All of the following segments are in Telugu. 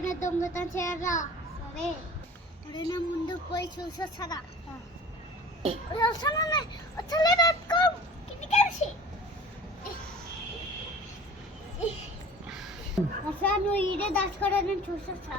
ఎవరైనా దొంగతనం చేయరా? సరే, ఎవరైనా ముందు పోయి చూసొస్తారా? అసలు నువ్వు ఈడే దాచుకోవడం నేను చూసొస్తా.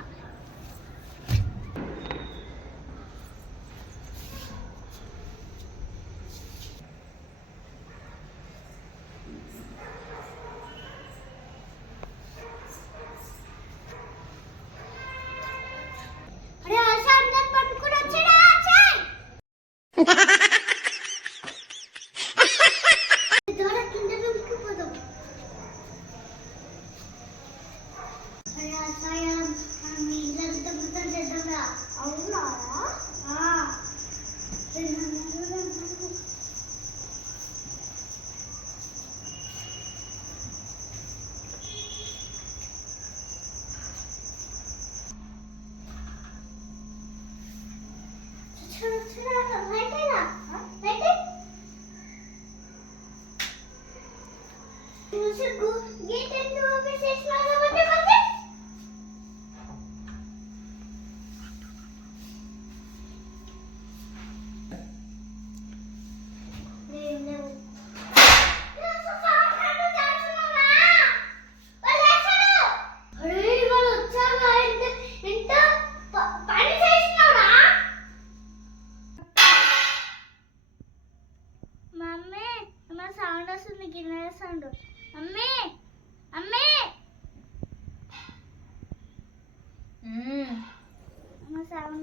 సౌండ్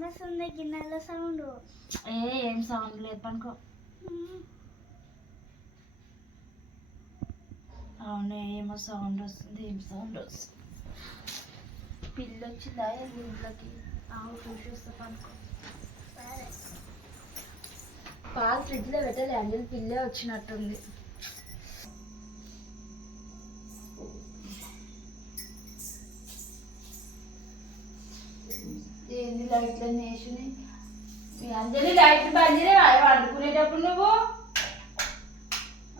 వస్తుంది, గిన్నెల సౌండ్. ఏం సౌండ్ లేదు పనుకో. అవునే, ఏమో సౌండ్ వస్తుంది. ఏం సౌండ్ వస్తుంది? పిల్లి వచ్చిందా ఇంట్లోకి? చూసి వస్తా పనుకో. పాలు ఫ్రిడ్జ్లో పెట్టలే అంజలి, పిల్లే వచ్చినట్టుంది. ఏంది లైట్లన్నీ వేసినాయి? మీ అంజలి లైట్లు బంద్ చేయవా వండుకునేటప్పుడు నువ్వు?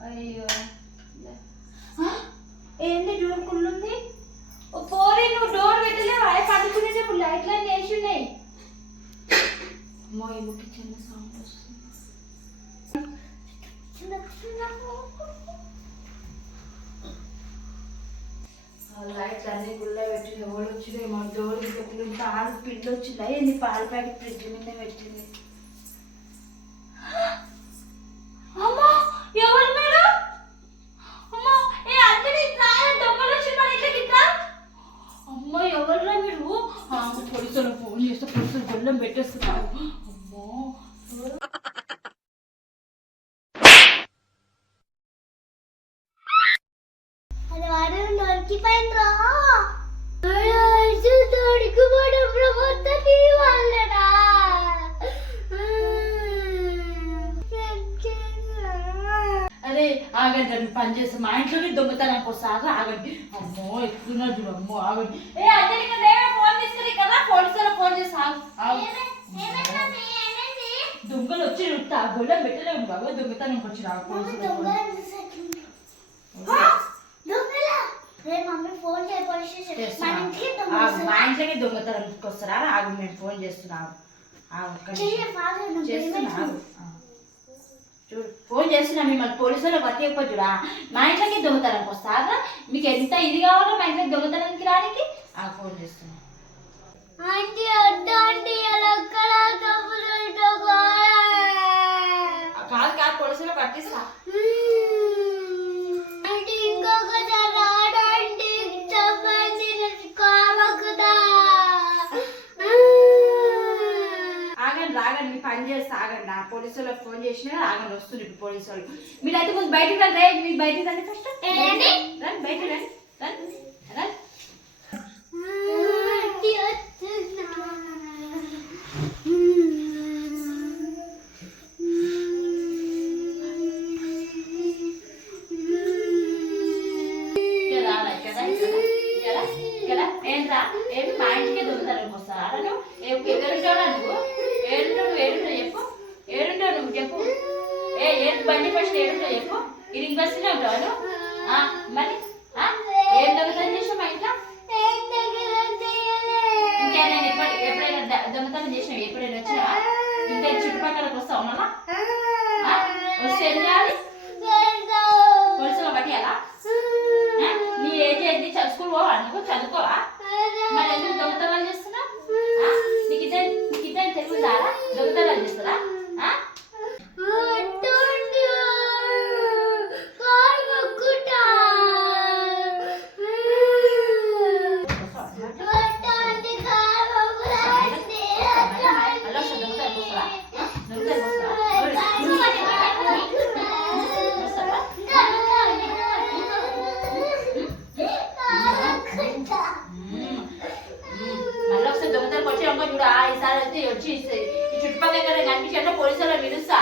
అయ్యో, ఏంది డోర్ కుళ్ళుంది? పోరి, నువ్వు డోర్ పెట్టలేవా పండుకునేటప్పుడు? లైట్లన్నీ వేసి ఉన్నాయి. అమ్మో, ఈ బుక్ చిన్న సౌండ్ వస్తుంది. లైట్లు అన్ని గుళ్ళ పెట్టి ఎవరు వచ్చినాయి? మా డోర్ పాలు పిల్లి వచ్చిందా? ఏంది పాల ప్యాకెట్ ఫ్రిడ్జ్ మీద పెట్టింది. అమ్మా, ఎవరు మీరు? అమ్మా, ఏ అంజలి దొంగలు వచ్చి మన ఇంట్లోకి ఇట్లా. అమ్మా, ఎవర్రా మీరు? పోలీసులు ఫోన్ చేస్తే పోలీసులు గొల్లం పెట్టేస్తున్నారు. అమ్మో, అరే ఆగండి, పని చేస్తే మా ఇంట్లోనే దొంగతనానికి వస్తారు. ఆగండి. అమ్మో, ఎక్కుతున్నారు చూడు. అమ్మో, ఆగండి. ఏ అంజలి, ఫోన్ తీసుకుని కదా పోలీసులకు ఫోన్ చేసి దొంగలు వచ్చి గొల్లం పెట్టలేము బాబా. దొంగతనానికి వచ్చి మా ఇంట్లోకి దొంగతనానికి వస్తారా? ఆగు, మేము ఫోన్ చేస్తున్నాము. చూడు, ఫోన్ చేస్తున్నా మిమ్మల్ని పోలీసులు పట్టిపోతుడా. మా ఇంట్లోకి దొంగతనానికి వస్తారా? మీకు ఎంత ఇది కావాలో మా ఇంట్లోకి దొంగతనానికి రానికి ఫోన్ చేస్తున్నా. కాదు కాదు, పోలీసులు పట్టిస్తా. రాగండి, మీ పని చేస్తే ఆగండి. నా పోలీసు వాళ్ళకి ఫోన్ చేసినా ఆగండి, వస్తుంది ఇప్పుడు పోలీసు వాళ్ళు. మీరైతే ముందు బయటికి రండి. మీరు బయటికి రండి, ఫస్ట్ రండి, బయటికి రండి, రండి. ఏంట్రా, ఏమి మా ఇంటికే దొంగతనానికి వస్తారా? నువ్వు ఎదురుంటావా? నువ్వు ఏడుంటావు? చెప్పు, ఏడుంటావు నువ్వు? చెప్పు. ఏడు బండి ఫస్ట్ ఏడుంటావు చెప్పు. ఇరిగి బస్సులో ఉంటావు నువ్వు? మరి ఏం దొంగతనం చేసావు మా ఇంట్లో? ఇంకా నేను ఎప్పుడైనా దొంగతనం చేసినావు ఎప్పుడైనా వచ్చినా ఇంకా చుట్టుపక్కలకు వస్తావు మళ్ళా వస్తే ఏం చేయాలి పోలీసులో పట్టియాలా నీ ఏజ్ ఏంటి స్కూల్ పోవా నువ్వు చదువుకోవా మరి ఎందుకు దొంగతనాలు చేస్తున్నావు నీకు ఇద్దరు తెలుగు రారా దొంగతనాలు చేస్తారా మళ్ళీ ఒకసారి దొంగతనం వచ్చి అమ్మ చూడ ఈసారి అయితే వచ్చి ఈ చుట్టుపక్కల కనిపించే పోలీసులో పిలుస్తా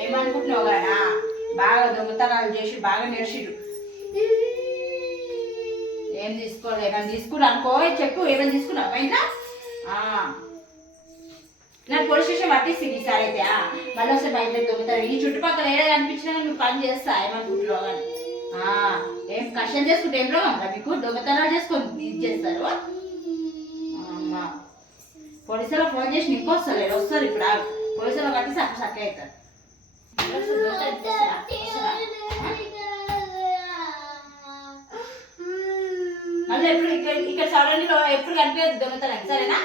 ఏమనుకుంటున్నావు కదా బాగా దొంగతనాలు చేసి బాగా నేర్చిరు ఏం తీసుకోలే నన్ను తీసుకున్నా అనుకో చెప్పు ఏమైనా తీసుకున్నావు అయినా నాకు పోలీస్ స్టేషన్ పట్టిస్తుంది ఈసారి అయితే మళ్ళీ ఒకసారి మా ఇంట్లో దొంగతనం ఈ చుట్టుపక్కల ఏదో కనిపించినా నువ్వు పని చేస్తా ఏమనుకుంటున్నావు కానీ ఏం కష్టం చేసుకుంటే ఏం రోగం మీకు దొంగతనాలు చేసుకొని ఇది చేస్తారు అమ్మా పోలీసులో ఫోన్ చేసి నీకు వస్తలేదు వస్తారు ఇప్పుడు పోలీసులో కట్టేసి అక్కడ సక్క అవుతారు మళ్ళీ ఎప్పుడు ఇక్కడ సరౌండింగ్ ఎప్పుడు కనిపించదు దొంగతనం సరేనా